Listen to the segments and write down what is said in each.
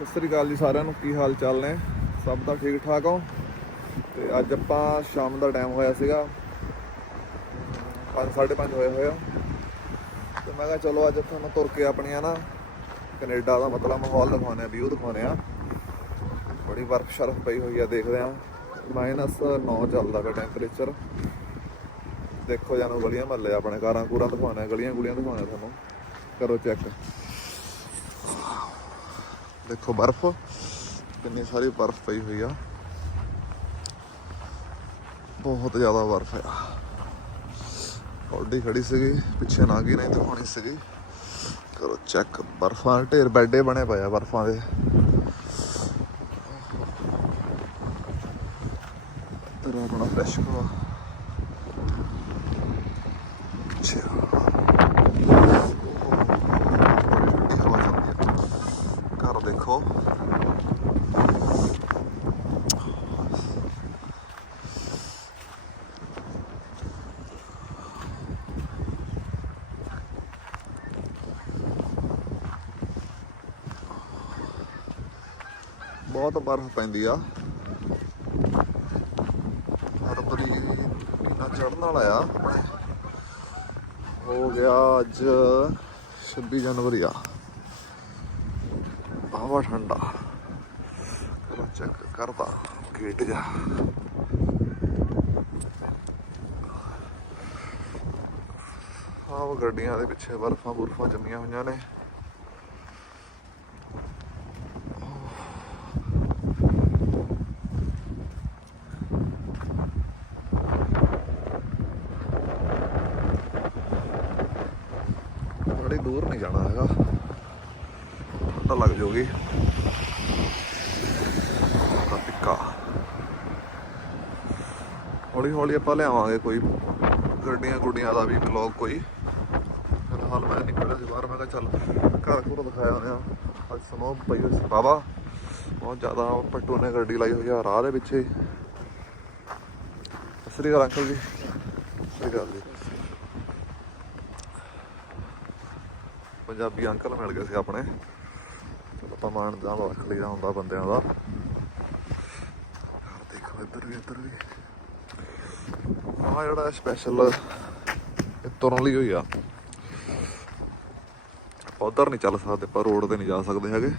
ਸਤਿ ਸ੍ਰੀ ਅਕਾਲ ਜੀ ਸਾਰਿਆਂ ਨੂੰ, ਕੀ ਹਾਲ ਚਾਲ ਨੇ? ਸਭ ਦਾ ਠੀਕ ਠਾਕ ਹੋ? ਤੇ ਅੱਜ ਆਪਾਂ ਸ਼ਾਮ ਦਾ ਟਾਈਮ ਹੋਇਆ ਸੀਗਾ। 5:30 ਹੋਏ ਹੋਏ ਆ। ਤੇ ਮੈਂ ਕਿਹਾ ਚਲੋ ਅੱਜ ਤੁਹਾਨੂੰ ਤੁਰ ਕੇ ਆਪਣੀਆਂ ਨਾ ਕੈਨੇਡਾ ਦਾ ਮਤਲਬ ਮਾਹੌਲ ਦਿਖਾਉਣੇ ਆ ਵਿਊ ਦਿਖਾਉਣੇ ਆ। ਬੜੀ ਬਰਫ਼ ਸ਼ਰਫ ਪਈ ਹੋਈ ਆ, ਦੇਖਦੇ ਆ। ਮਾਈਨਸ 9 ਚੱਲਦਾ ਪਿਆ ਟੈਂਪਰੇਚਰ ਦੇਖੋ ਜਾਨੋ ਗਲੀਆਂ ਮਹੱਲੇ ਆਪਣੇ ਕਾਰਾਂ ਕੂਰਾਂ ਦਿਖਾਉਣੇ ਆ ਗਲੀਆਂ ਗੁਲੀਆਂ ਦਿਖਾਉਣੇ ਆ ਤੁਹਾਨੂੰ। ਕਰੋ ਚੈੱਕ ਦੇਖੋ ਬਰਫ਼, ਕਿੰਨੀ ਸਾਰੀ ਬਰਫ਼ ਪਈ ਹੋਈ ਆ। ਬਹੁਤ ਜ਼ਿਆਦਾ ਬਰਫ਼ ਆ। ਔਡੀ ਖੜੀ ਸੀਗੀ, ਪਿੱਛੇ ਨਾ ਕੀ ਨਹੀਂ ਦਿਖਾਉਣੀ ਸੀਗੀ। ਕਰੋ ਚੈੱਕ, ਬਰਫ਼ਾਂ ਦੇ ਢੇਰ ਬੈੱਡੇ ਬਣੇ ਪਏ ਆ, ਬਰਫ਼ਾਂ ਦੇ। ਤੇਰਾ ਆਪਣਾ ਫਰੈਸ਼ ਹਵਾ ਅੱਛਾ ਠੰਡੀ ਹਵਾ ਚੱਲਦੀ ਆ ਦੇਖੋ ਬਹੁਤ ਬਰਫ਼ ਪੈਂਦੀ ਆ। ਫਰਵਰੀ ਕਿੰਨਾ ਚੜਨ ਵਾਲਾ ਆ। ਹੋ ਗਿਆ ਅੱਜ 26 ਜਨਵਰੀ ਆ। ਹਵਾ ਠੰਡਾ। ਕਰੋ ਚੈੱਕ ਕਰਦਾ ਗੇਟ ਜਾ। ਆਹ ਗੱਡੀਆਂ ਦੇ ਪਿੱਛੇ ਬਰਫਾਂ ਬੁਰਫਾਂ ਜੰਮੀਆਂ ਹੋਈਆਂ ਨੇ ਬੜੀ ਦੂਰ ਨਹੀਂ ਜਾਣਾ ਹੈਗਾ ਪਤਾ ਲੱਗ ਤਾਂ ਟਿੱਕਾ ਹੌਲੀ ਹੌਲੀ ਆਪਾਂ ਲਿਆਵਾਂਗੇ ਕੋਈ। ਗੱਡੀਆਂ ਗੁੱਡੀਆਂ ਦਾ ਵੀ ਬਲੌਗ ਕੋਈ। ਫਿਲਹਾਲ ਮੈਂ ਨਿਕਲਿਆ ਸੀ ਬਾਹਰ, ਮੈਂ ਕਿਹਾ ਚੱਲ ਘਰ ਘੁਰ ਦਿਖਾਇਆ ਹੋਇਆ। ਅੱਜ ਸਨੋ ਪਈ ਹੋਈ ਸੀ ਬਾਬਾ ਬਹੁਤ ਜ਼ਿਆਦਾ ਪੱਟੂ ਨੇ ਗੱਡੀ ਲਾਈ ਹੋਈ ਆ, ਰਾਹ ਦੇ ਪਿੱਛੇ। ਸਤਿ ਸ੍ਰੀ ਅਕਾਲ ਅੰਕਲ ਜੀ। ਸਤਿ ਸ੍ਰੀ ਅਕਾਲ ਜੀ। ਪੰਜਾਬੀ ਅੰਕਲ ਮਿਲ ਗਏ ਸੀ ਆਪਣੇ। ਆਪਾਂ ਮਾਣ ਦਾ ਰੱਖ ਲਈਦਾ ਹੁੰਦਾ ਬੰਦਿਆਂ ਦਾ। ਦੇਖੋ ਇੱਧਰ ਵੀ ਇੱਧਰ ਵੀ। ਆਹ ਜਿਹੜਾ ਸਪੈਸ਼ਲ ਇਹ ਤੁਰਨ ਲਈ ਹੋਈ ਆ। ਉਧਰ ਨਹੀਂ ਚੱਲ ਸਕਦੇ ਪਰ ਰੋਡ ਤੇ ਨਹੀਂ ਜਾ ਸਕਦੇ ਹੈਗੇ।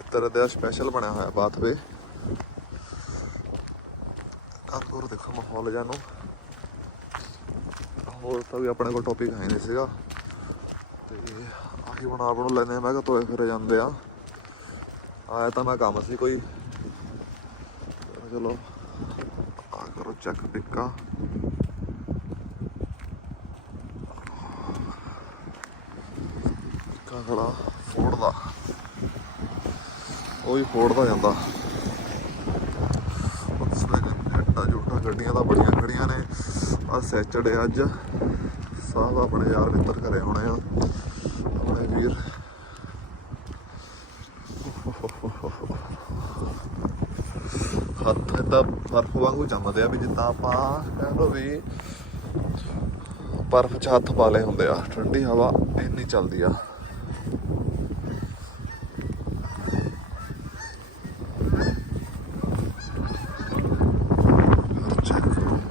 ਇੱਧਰ ਦਾ ਸਪੈਸ਼ਲ ਬਣਿਆ ਹੋਇਆ ਬਾਥਵੇ ਘਰ ਘਰ ਦੇਖੋ ਮਾਹੌਲ ਜਾਨੂੰ ਹੋਰ ਤਾਂ ਵੀ ਆਪਣੇ ਕੋਲ ਟੌਪਿਕ ਹੈ ਨਹੀਂ ਸੀਗਾ। ਤੇ ਆਹੀ ਬਣਾ ਆਪ ਨੂੰ ਲੈਨੇ ਮੈਂ ਕਿਹਾ ਤੋਏ ਫਿਰ ਜਾਂਦੇ ਆ। ਆਇਆ ਤਾਂ ਮੈਂ ਕੰਮ ਸੀ ਕੋਈ। ਚਲੋ, ਆ ਕਰੋ ਚੈੱਕ ਟਿੱਕਾ ਟਿੱਕਾ ਖੜਾ ਫੋੜ ਦਾ ਉਹ ਵੀ ਫੋੜਦਾ ਜਾਂਦਾ। Volkswagen ਜੱਟਾ ਜੋਟਾ ਗੱਡੀਆਂ ਤਾਂ ਬੜੀਆਂ ਖੜੀਆਂ ਨੇ। ਆ ਸੈਚਰਡੇ ਅੱਜ। ਸਭ ਆਪਣੇ ਯਾਰ ਮਿੱਤਰ ਘਰੇ ਹੋਣੇ ਆ। ਆਪਣੇ ਹੱਥ ਤਾਂ ਬਰਫ ਵਾਂਗੂ ਜੰਮਦੇ ਆ ਵੀ ਜਿੱਦਾਂ ਆਪਾਂ ਕਹਿ ਲਓ ਵੀ ਬਰਫ 'ਚ ਹੱਥ ਪਾ ਲਏ ਹੁੰਦੇ ਆ, ਠੰਡੀ ਹਵਾ ਇੰਨੀ ਚੱਲਦੀ ਆ ਚੈੱਕ ਠੰਡੀ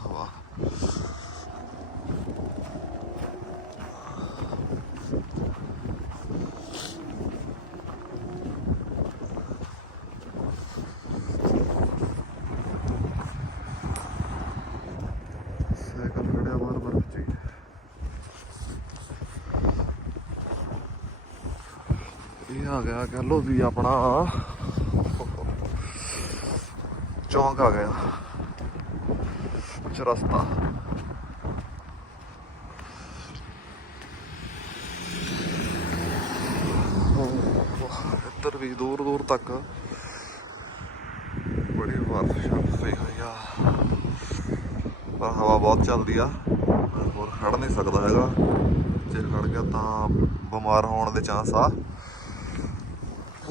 ਹਵਾ ਸਾਈਕਲ ਖੜਿਆ ਬਾਹਰ ਬਰਫ ਚ ਹੀ। ਇਹ ਆ ਗਿਆ ਕਹ ਲੋ ਵੀ ਆਪਣਾ ਚੌਂਕ ਆ ਗਿਆ। ਚਰਸਤਾ ਇੱਧਰ ਵੀ ਦੂਰ ਦੂਰ ਤੱਕ ਬੜੀ ਬਰਫ਼ ਸ਼ਰਫ ਪਈ ਹੋਈ ਆ। ਪਰ ਹਵਾ ਬਹੁਤ ਚੱਲਦੀ ਆ। ਮੈਂ ਹੋਰ ਖੜ ਨਹੀਂ ਸਕਦਾ ਹੈਗਾ। ਜੇ ਖੜ ਗਿਆ ਤਾਂ ਬਿਮਾਰ ਹੋਣ ਦੇ ਚਾਂਸ ਆ।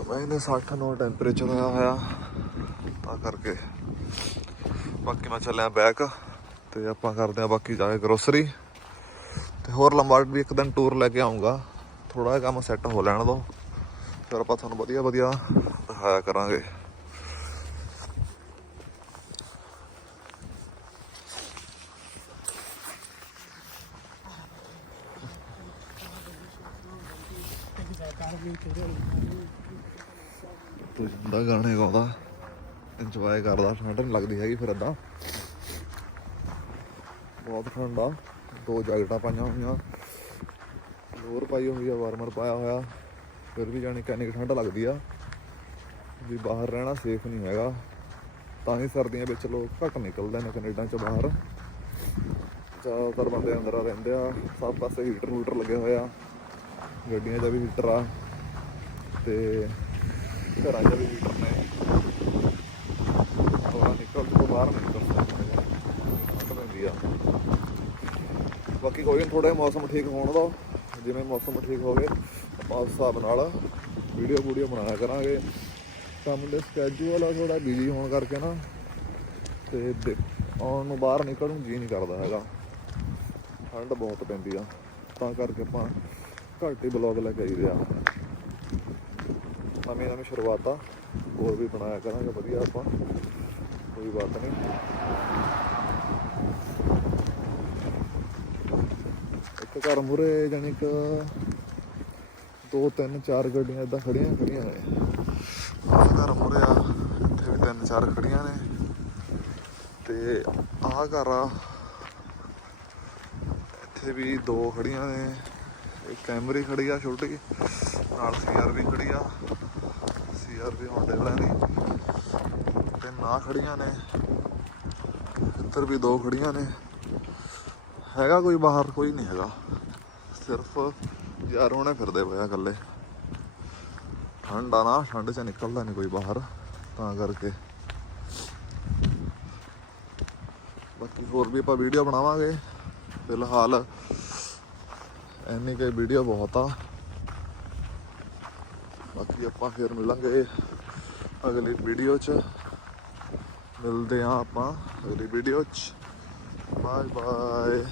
ਮੈਨੇ 60 ਨੋ ਟੈਂਪਰੇਚਰ ਹੋਇਆ ਹੋਇਆ, ਤਾਂ ਕਰਕੇ ਬਾਕੀ ਮੈਂ ਚੱਲਿਆ ਬੈਕ ਤੇ ਆਪਾਂ ਕਰਦੇ ਆ ਬਾਕੀ ਜਾ ਕੇ ਗਰੋਸਰੀ ਤੇ ਹੋਰ ਲੰਬਾ ਵੀ ਇੱਕ ਦਿਨ ਟੂਰ ਲੈ ਕੇ ਆਉਂਗਾ ਥੋੜਾ ਜਿਹਾ ਕੰਮ ਸੈੱਟ ਹੋ ਲੈਣ ਦੋ, ਫਿਰ ਆਪਾਂ ਤੁਹਾਨੂੰ ਵਧੀਆ ਵਧੀਆ ਦਿਖਾਇਆ ਕਰਾਂਗੇ। ਤੂੰ ਜਿੰਦਾ ਗਾਣੇ ਗਾਉਂਦਾ ਇੰਜੋਏ ਕਰਦਾ, ਠੰਡ ਨਹੀਂ ਲੱਗਦੀ ਹੈਗੀ ਫਿਰ ਏਦਾਂ। ਬਹੁਤ ਠੰਡ ਆ, ਦੋ ਜੈਕਟਾਂ ਪਾਈਆਂ ਹੋਈਆਂ ਲੋਰ ਪਾਈ ਹੋਈ ਆ, ਵਾਰਮਰ ਪਾਇਆ ਹੋਇਆ, ਫਿਰ ਵੀ ਜਾਣੀ ਕਿੰਨੀ ਕੁ ਠੰਡ ਲੱਗਦੀ ਆ, ਵੀ ਬਾਹਰ ਰਹਿਣਾ ਸੇਫ ਨਹੀਂ ਹੈਗਾ। ਤਾਂ ਹੀ ਸਰਦੀਆਂ ਵਿੱਚ ਲੋਕ ਘੱਟ ਨਿਕਲਦੇ ਨੇ ਕੈਨੇਡਾ ਚ ਬਾਹਰ। ਜ਼ਿਆਦਾਤਰ ਬੰਦੇ ਅੰਦਰ ਰਹਿੰਦੇ ਆ, ਸਭ ਪਾਸੇ ਹੀਟਰ ਹੂਟਰ ਲੱਗੇ ਹੋਏ ਆ, ਗੱਡੀਆਂ 'ਚ ਵੀ ਹੀਟਰ ਆ, ਤੇ ਘਰਾਂ 'ਚ ਵੀ ਹੀਟਰ ਨੇ ਥੋੜਾ ਨਿਕਲ ਤੋਂ ਬਾਹਰ ਨਿਕਲ। ਪੈਂਦੀ ਆ। ਬਾਕੀ ਕੋਈ ਨਹੀਂ ਥੋੜਾ ਮੌਸਮ ਠੀਕ ਹੋਣ ਦਾ। ਜਿਵੇਂ ਮੌਸਮ ਠੀਕ ਹੋਵੇ, ਆਪਾਂ ਉਸ ਹਿਸਾਬ ਨਾਲ ਵੀਡੀਓ ਵੀਡੀਓ ਬਣਾਇਆ ਕਰਾਂਗੇ। ਕੰਮ ਦੇ ਸਕੇਜੂਲ ਆ ਥੋੜਾ ਬਿਜ਼ੀ ਹੋਣ ਕਰਕੇ ਨਾ। ਤੇ ਦੇ- ਆਉਣ ਨੂੰ ਬਾਹਰ ਨਿਕਲਣ ਨੂੰ ਜੀ ਨਹੀਂ ਕਰਦਾ ਹੈਗਾ। ਠੰਡ ਬਹੁਤ ਪੈਂਦੀ ਆ। ਤਾਂ ਕਰਕੇ ਆਪਾਂ ਘੱਟ ਹੀ ਬਲੌਗ ਲੈ ਕੇ ਆਈ ਰਿਆ ਨਵੀਂ ਨਵੀਂ ਸ਼ੁਰੂਆਤ ਆ ਹੋਰ ਵੀ ਬਣਾਇਆ ਕਰਾਂਗੇ, ਵਧੀਆ ਆਪਾਂ, ਕੋਈ ਬਾਤ ਨਹੀਂ। ਇੱਕ ਘਰ ਮੂਰੇ ਜਾਨੀ ਕਿ ਦੋ ਤਿੰਨ ਚਾਰ ਗੱਡੀਆਂ ਇਦਾਂ ਖੜੀਆਂ ਖੜੀਆਂ ਨੇ। ਆਹ ਘਰ ਮੂਰੇ ਆ, ਇੱਥੇ ਵੀ ਤਿੰਨ ਚਾਰ ਖੜੀਆਂ ਨੇ। ਤੇ ਆਹ ਘਰ ਆ, ਇੱਥੇ ਵੀ ਦੋ ਖੜੀਆਂ ਨੇ। ਇੱਕ ਕੈਮਰੀ ਖੜੀ ਆ ਛੋਟੀ ਨਾਲ ਸੀਆਰ ਵੀ ਖੜੀ ਆ। ਸੀਆਰ ਵੀ ਹੁੰਦੇ ਵਾਲਿਆਂ ਦੀ। ਤੇ ਨਾ ਖੜੀਆਂ ਨੇ। ਇੱਧਰ ਵੀ ਦੋ ਖੜੀਆਂ ਨੇ। ਹੈਗਾ ਕੋਈ ਬਾਹਰ? ਕੋਈ ਨਹੀਂ ਹੈਗਾ। ਸਿਰਫ ਯਾਰ ਹੁਣੇ ਫਿਰਦੇ ਪਏ ਆ ਇਕੱਲੇ। ਠੰਡ ਆ ਨਾ, ਠੰਡ 'ਚ ਨਿਕਲਦਾ ਨਹੀਂ ਕੋਈ ਬਾਹਰ। ਤਾਂ ਕਰਕੇ। ਬਾਕੀ ਹੋਰ ਵੀ ਆਪਾਂ ਵੀਡੀਓ ਬਣਾਵਾਂਗੇ। ਫਿਲਹਾਲ ਐਨੀ ਕਿ ਵੀਡੀਓ ਬਹੁਤ ਆ। ਬਾਕੀ ਆਪਾਂ ਫਿਰ ਮਿਲਾਂਗੇ ਅਗਲੀ ਵੀਡੀਓ 'ਚ। ਮਿਲਦੇ ਆ ਆਪਾਂ ਅਗਲੀ ਵੀਡੀਓ 'ਚ। Bye bye